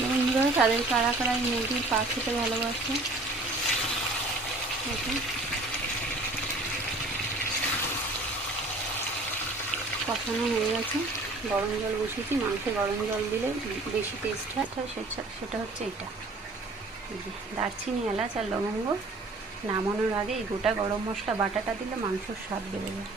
বন্ধুরা, তাদের কারা কারা এই মুরগির পা খেতে ভালোবাসে দেখুন। কষানো হয়ে গেছে, গরম জল বসিয়েছি। মাংসে গরম জল দিলে বেশি টেস্ট হয়, সেটা হচ্ছে এটা। দারচিনি, এলাচ আর লবঙ্গ নামানোর আগে এই গোটা গরম মশলা বাটাটা দিলে মাংসর স্বাদ বেড়ে যায়।